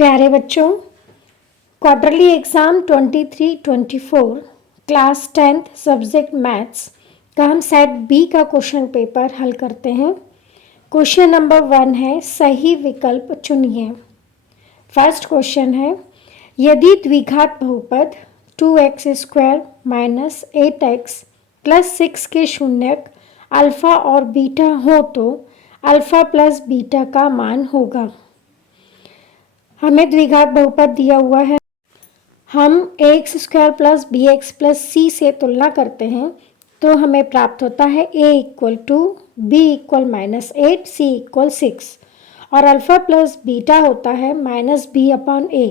प्यारे बच्चों, quarterly exam 23-24 class 10th subject maths का हम सेट बी का क्वेश्चन पेपर हल करते हैं। क्वेश्चन नंबर 1 है, सही विकल्प चुनिए। फर्स्ट क्वेश्चन है, यदि द्विघात बहुपद 2x² माइनस 8x प्लस 6 के शून्यक अल्फ़ा और बीटा हो तो अल्फ़ा प्लस बीटा का मान होगा। हमें द्विघात बहुपद दिया हुआ है, हम ax² plus bx plus c से तुलना करते हैं तो हमें प्राप्त होता है a equal to b equal -8 c equal 6 और अल्फ़ा प्लस बीटा होता है -b अपॉन a।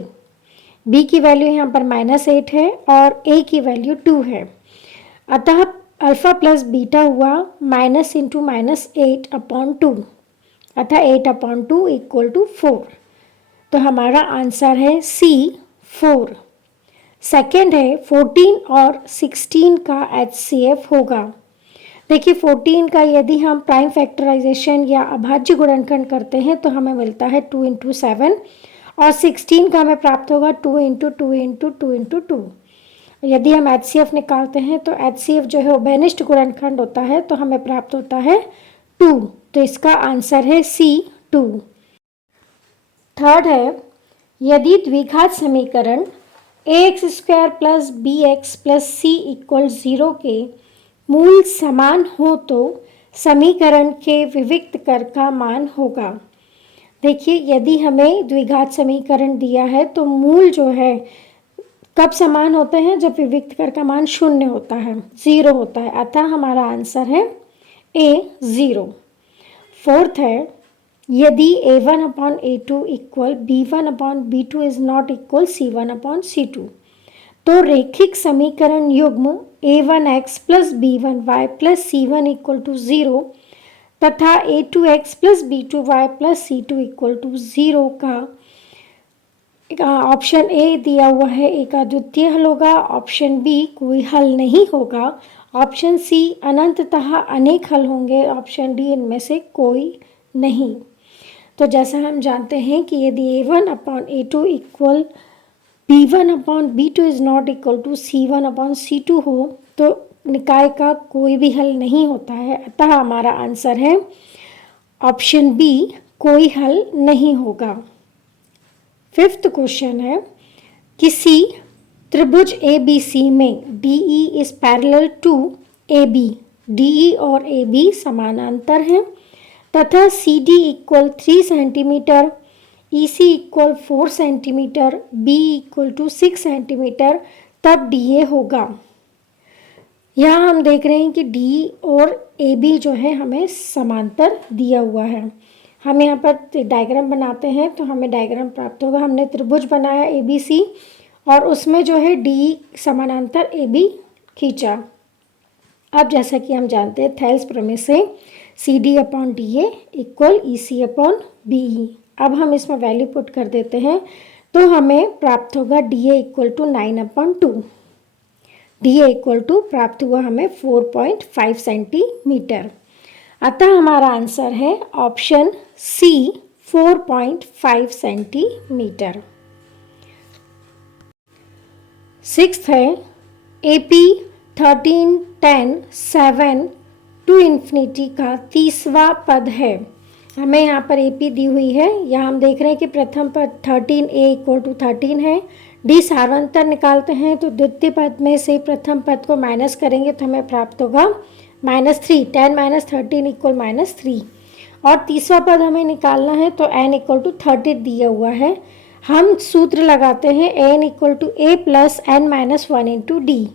b की वैल्यू यहाँ पर -8 है और a की वैल्यू 2 है, अतः अल्फ़ा प्लस बीटा हुआ माइनस इंटू -8 अपॉन 2, अतः 8 अपॉन 2 इक्वल टू 4। तो हमारा आंसर है सी 4। सेकेंड है, 14 और 16 का HCF होगा। देखिए 14 का यदि हम प्राइम फैक्टराइजेशन या अभाज्य गुणनखंड करते हैं तो हमें मिलता है 2 इंटू 7 और 16 का हमें प्राप्त होगा 2 इंटू 2 इंटू 2 इंटू 2। यदि हम HCF निकालते हैं तो HCF जो है उभयनिष्ठ गुणनखंड होता है तो हमें प्राप्त होता है 2। तो इसका आंसर है सी 2। थर्ड है, यदि द्विघात समीकरण ax² plus bx plus c equal 0 के मूल समान हो तो समीकरण के विविक्त कर का मान होगा। देखिए यदि हमें द्विघात समीकरण दिया है तो मूल जो है कब समान होते हैं, जब विविक्त कर का मान 0 होता है, 0 होता है, अतः हमारा आंसर है a 0। फोर्थ है, यदि a1 upon a2 equal b1 upon b2 is not equal c1 upon c2 तो रेखिक समीकरण युग्म a1x plus b1y plus c1 equal to 0 तथा a2x plus b2y plus c2 equal to 0 का ऑप्शन ए दिया हुआ है, एक अद्वितीय हल होगा, ऑप्शन बी कोई हल नहीं होगा, ऑप्शन सी अनंततः अनेक हल होंगे, ऑप्शन डी इनमें से कोई नहीं। तो जैसा हम जानते हैं कि यदि a1 upon a2 equal b1 upon b2 is not equal to c1 upon c2 हो तो निकाय का कोई भी हल नहीं होता है, अतः हमारा आंसर है ऑप्शन बी कोई हल नहीं होगा। फिफ्थ क्वेश्चन है, किसी त्रिभुज ABC में DE is parallel to AB, DE और AB समानांतर हैं तथा CD equal 3 centimetre, EC equal 4 centimetre, B equal to 6 centimetre, तब DA होगा। यहाँ हम देख रहे हैं कि D और AB जो है हमें समांतर दिया हुआ है। हम यहाँ पर डायग्राम बनाते हैं तो हमें डायग्राम प्राप्त होगा। हमने त्रिभुज बनाया ABC और उसमें जो है DE समानांतर AB खींचा। अब जैसा कि हम जानते हैं थेल्स प्रमेय से CD upon DA equal EC upon BE। अब हम इसमें वैल्यू पुट कर देते हैं तो हमें प्राप्त होगा DA equal to 9 upon 2। DA equal to प्राप्त हुआ हमें 4.5 सेंटीमीटर, अतः हमारा आंसर है ऑप्शन सी 4.5 सेंटीमीटर। सिक्स्थ है, AP 13, 10, 7 टू इन्फिनिटी का तीसवा पद है। हमें यहाँ पर AP दी हुई है, यहाँ हम देख रहे हैं कि प्रथम पद 13A इक्वल टू 13 है। D सार्वंतर निकालते हैं तो द्वितीय पद में से प्रथम पद को माइनस करेंगे तो हमें प्राप्त होगा -3, 10 माइनस 13 इक्वल -3 और तीसरा पद हमें निकालना है तो n इक्वल टू 30 दिया हुआ है। हम सूत्र लगाते हैं n equal to a plus n minus 1 into d.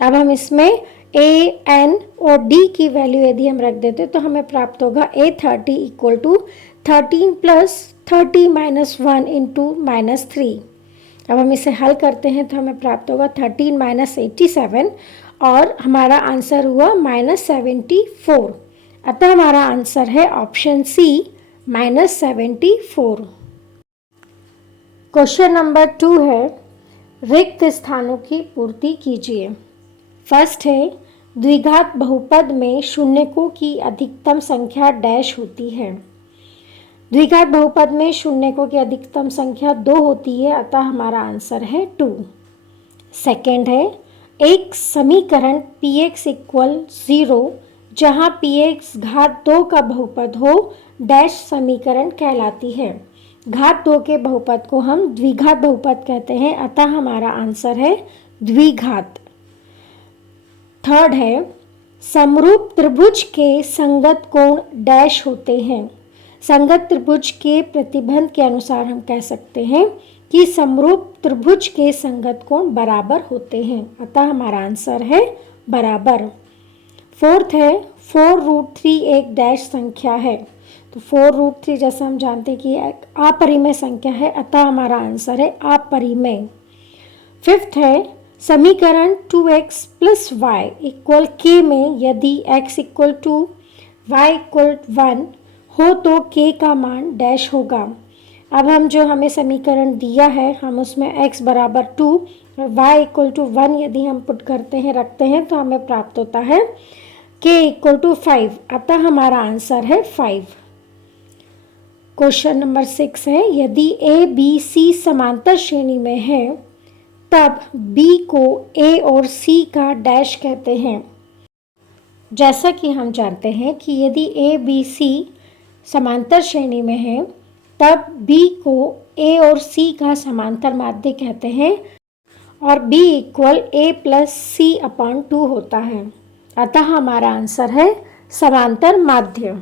अब हम इसमें a, n और d की वैल्यू यदि हम रख देते तो हमें प्राप्त होगा a30 equal to 13 plus 30 minus 1 into -3। अब हम इसे हल करते हैं तो हमें प्राप्त होगा 13 माइनस 87 और हमारा आंसर हुआ -74, अतः हमारा आंसर है ऑप्शन सी -74। क्वेश्चन नंबर 2 है, रिक्त स्थानों की पूर्ति कीजिए। फर्स्ट है, द्विघात बहुपद में शून्यकों की अधिकतम संख्या डैश होती है। द्विघात बहुपद में शून्यकों की अधिकतम संख्या 2 होती है, अतः हमारा आंसर है 2। सेकेंड है, एक समीकरण px इक्वल 0 जहाँ px घात 2 का बहुपद हो डैश समीकरण कहलाती है। घात 2 के बहुपद को हम द्विघात बहुपद कहते हैं, अतः हमारा आंसर है द्विघात। थर्ड है, समरूप त्रिभुज के संगत कोण डैश होते हैं। संगत त्रिभुज के प्रतिबंध के अनुसार हम कह सकते हैं कि समरूप त्रिभुज के संगत कोण बराबर होते हैं, अतः हमारा आंसर है बराबर। फोर्थ है, 4√3 एक डैश संख्या है। तो 4√3 जैसा हम जानते हैं कि एक अपरिमेय संख्या है, अतः हमारा आंसर है अपरिमेय। फिफ्थ है, समीकरण 2x plus Y equal k में यदि x equal to y equal 1 हो तो k का मान डैश होगा। अब हम जो हमें समीकरण दिया है हम उसमें x बराबर 2 और y इक्वल टू 1 यदि हम पुट करते हैं रखते हैं तो हमें प्राप्त होता है k इक्वल टू 5, अतः हमारा आंसर है 5। क्वेश्चन नंबर 6 है, यदि a b c समांतर श्रेणी में है तब b को a और c का डैश कहते हैं। जैसा कि हम जानते हैं कि यदि a b c समांतर श्रेणी में है तब b को a और c का समांतर माध्य कहते हैं और b equal a plus c upon 2 होता है, अतः हमारा आंसर है समांतर माध्य।